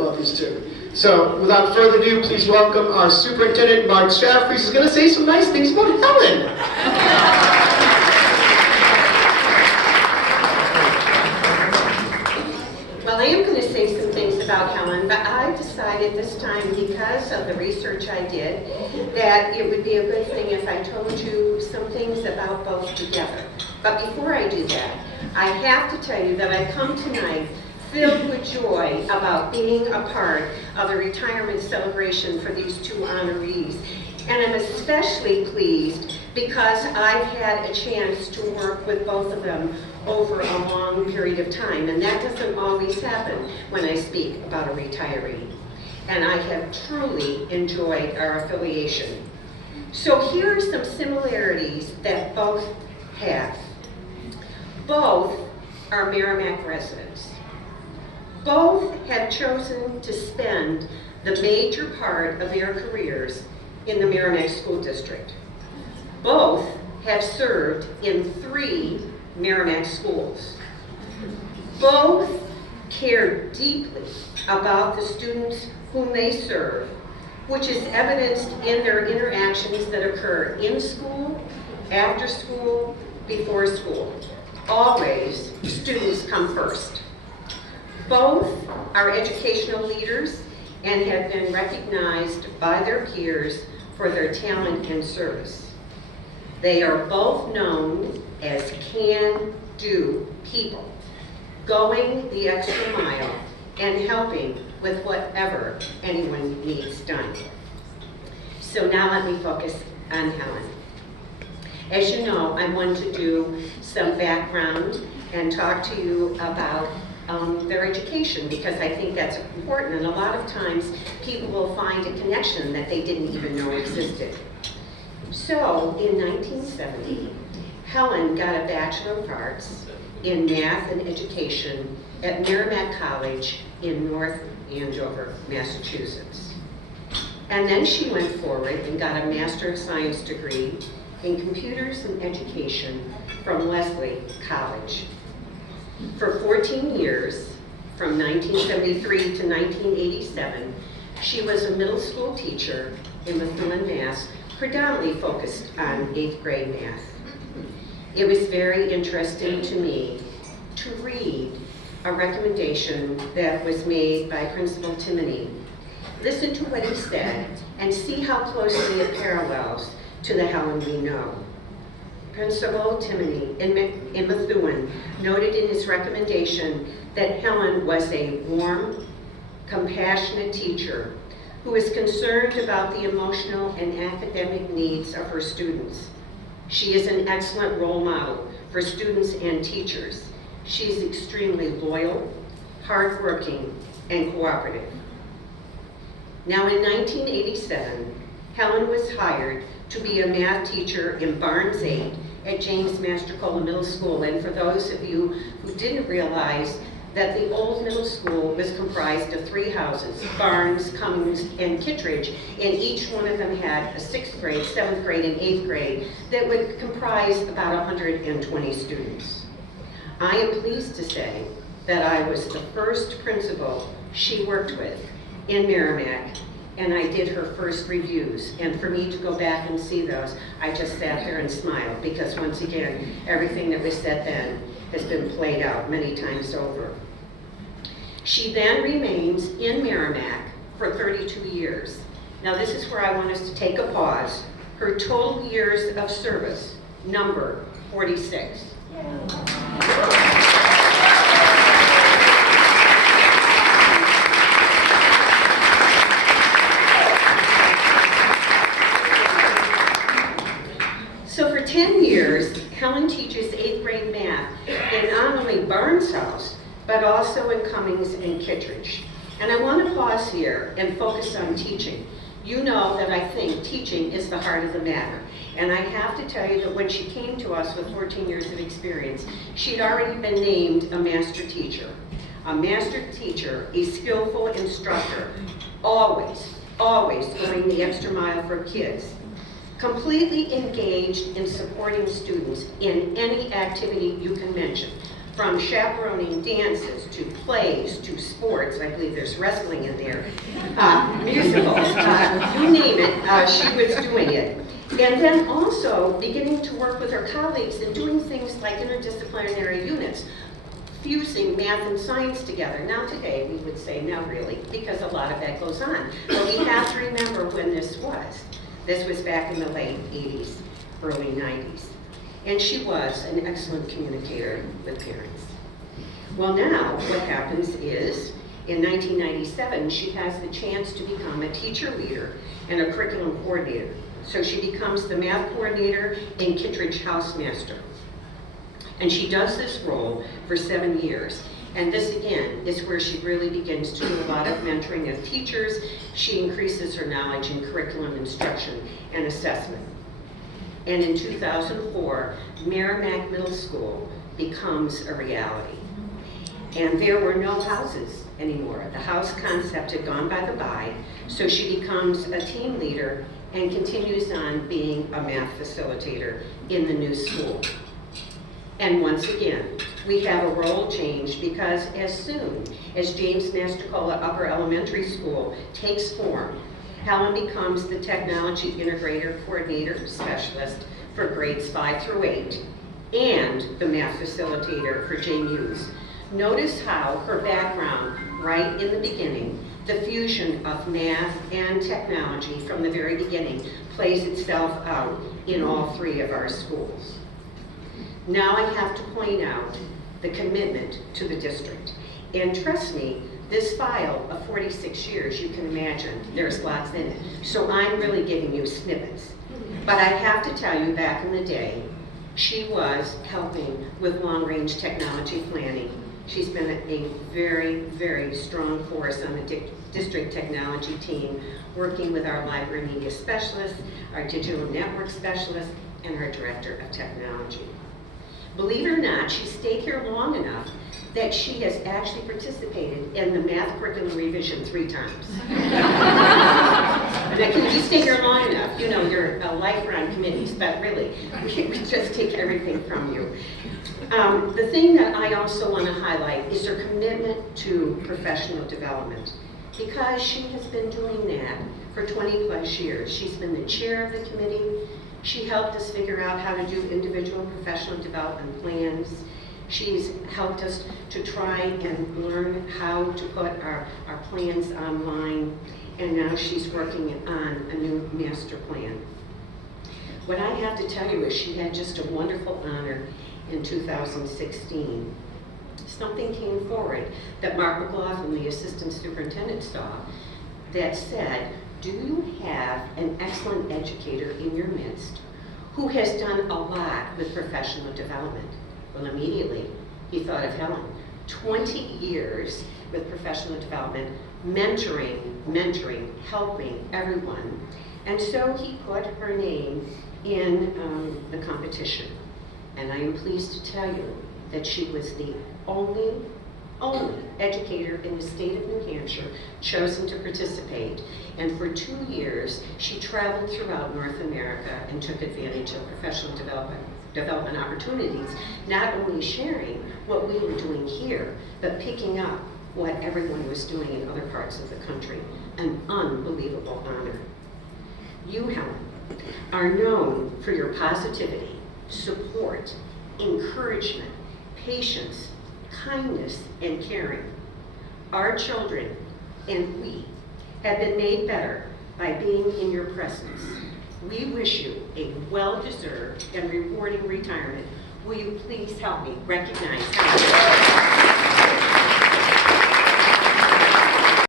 about these two. So, without further ado, please welcome our superintendent, Mark Shaffrey, who's going to say some nice things about Helen. Well, I am going to say some things about Helen, but I decided this time, because of the research I did, that it would be a good thing if I told you some things about both together. But before I do that, I have to tell you that I come tonight filled with joy about being a part of the retirement celebration for these two honorees. And I'm especially pleased because I've had a chance to work with both of them over a long period of time, and that doesn't always happen when I speak about a retiree. And I have truly enjoyed our affiliation. So here are some similarities that both have. Both are Merrimack residents. Both have chosen to spend the major part of their careers in the Merrimack School District. Both have served in 3 Merrimack schools. Both care deeply about the students whom they serve, which is evidenced in their interactions that occur in school, after school, before school. Always, students come first. Both are educational leaders and have been recognized by their peers for their talent and service. They are both known as can-do people, going the extra mile and helping with whatever anyone needs done. So now let me focus on Helen. As you know, I want to do some background and talk to you about their education, because I think that's important, and a lot of times people will find a connection that they didn't even know existed. So in 1970, Helen got a Bachelor of Arts in Math and Education at Merrimack College in North Andover, Massachusetts. And then she went forward and got a Master of Science degree in Computers and Education from Lesley College. For 14 years, from 1973 to 1987, she was a middle school teacher in Methuen, Mass., predominantly focused on 8th grade math. It was very interesting to me to read a recommendation that was made by Principal Timoney. Listen to what he said and see how closely it parallels to the Helen we know. Principal Timoney in Methuen noted in his recommendation that Helen was a warm, compassionate teacher who is concerned about the emotional and academic needs of her students. She is an excellent role model for students and teachers. She is extremely loyal, hardworking, and cooperative. Now in 1987, Helen was hired to be a math teacher in Barnes 8 at James Mastrocola Middle School. And for those of you who didn't realize that the old middle school was comprised of 3 houses, Barnes, Cummings, and Kittredge, and each one of them had a 6th grade, 7th grade, and 8th grade that would comprise about 120 students. I am pleased to say that I was the first principal she worked with in Merrimack, and I did her first reviews. And for me to go back and see those, I just sat there and smiled, because once again, everything that was said then has been played out many times over. She then remains in Merrimack for 32 years. Now this is where I want us to take a pause. Her total years of service number 46. So for 10 years, Helen teaches 8th grade math in not only Barnes House, but also in Cummings and Kittredge. And I want to pause here and focus on teaching. You know that I think teaching is the heart of the matter. And I have to tell you that when she came to us with 14 years of experience, she'd already been named a master teacher. A master teacher, a skillful instructor, always going the extra mile for kids. Completely engaged in supporting students in any activity you can mention. from chaperoning dances to plays to sports. I believe there's wrestling in there, musicals, you name it, she was doing it. And then also beginning to work with her colleagues and doing things like interdisciplinary units, fusing math and science together. Now today, we would say, now really, because a lot of that goes on. But we have to remember when this was. This was back in the late 80s, early 90s. And she was an excellent communicator with parents. Well now, what happens is, in 1997, she has the chance to become a teacher leader and a curriculum coordinator. So she becomes the math coordinator and Kittredge housemaster. And she does this role for 7 years. And this again is where she really begins to do a lot of mentoring of teachers. She increases her knowledge in curriculum instruction and assessment. And in 2004, Merrimack Middle School becomes a reality. And there were no houses anymore. The house concept had gone by the by, so she becomes a team leader and continues on being a math facilitator in the new school. And once again, we have a role change because as soon as James Mastercola Upper Elementary School takes form, Helen becomes the Technology Integrator Coordinator Specialist for grades 5 through 8 and the math facilitator for JMUs. Notice how her background right in the beginning, the fusion of math and technology from the very beginning plays itself out in all 3 of our schools. Now I have to point out the commitment to the district. And trust me, this file of 46 years, you can imagine, there's lots in it. So I'm really giving you snippets. But I have to tell you, back in the day, she was helping with long-range technology planning. She's been a very, very strong force on the district technology team, working with our library media specialist, our digital network specialist, and our director of technology. Believe it or not, she stayed here long enough that she has actually participated in the math curriculum revision 3 times. Now, can you stay here long enough? You know, you're a lifer on committees, but really, we just take everything from you. The thing that I also want to highlight is her commitment to professional development, because she has been doing that for 20 plus years. She's been the chair of the committee. She helped us figure out how to do individual professional development plans. She's helped us to try and learn how to put our plans online, and now she's working on a new master plan. What I have to tell you is she had just a wonderful honor in 2016. Something came forward that Mark McLaughlin, the assistant superintendent, saw that said, do you have an excellent educator in your midst who has done a lot with professional development? Well, immediately he thought of Helen. 20 years with professional development, mentoring, helping everyone. And so he put her name in the competition. And I am pleased to tell you that she was the only educator in the state of New Hampshire chosen to participate. And for 2 years, she traveled throughout North America and took advantage of professional development opportunities, not only sharing what we were doing here, but picking up what everyone was doing in other parts of the country. An unbelievable honor. You, Helen, are known for your positivity, support, encouragement, patience, kindness, and caring. Our children and we have been made better by being in your presence. We wish you a well-deserved and rewarding retirement. Will you please help me recognize Helen?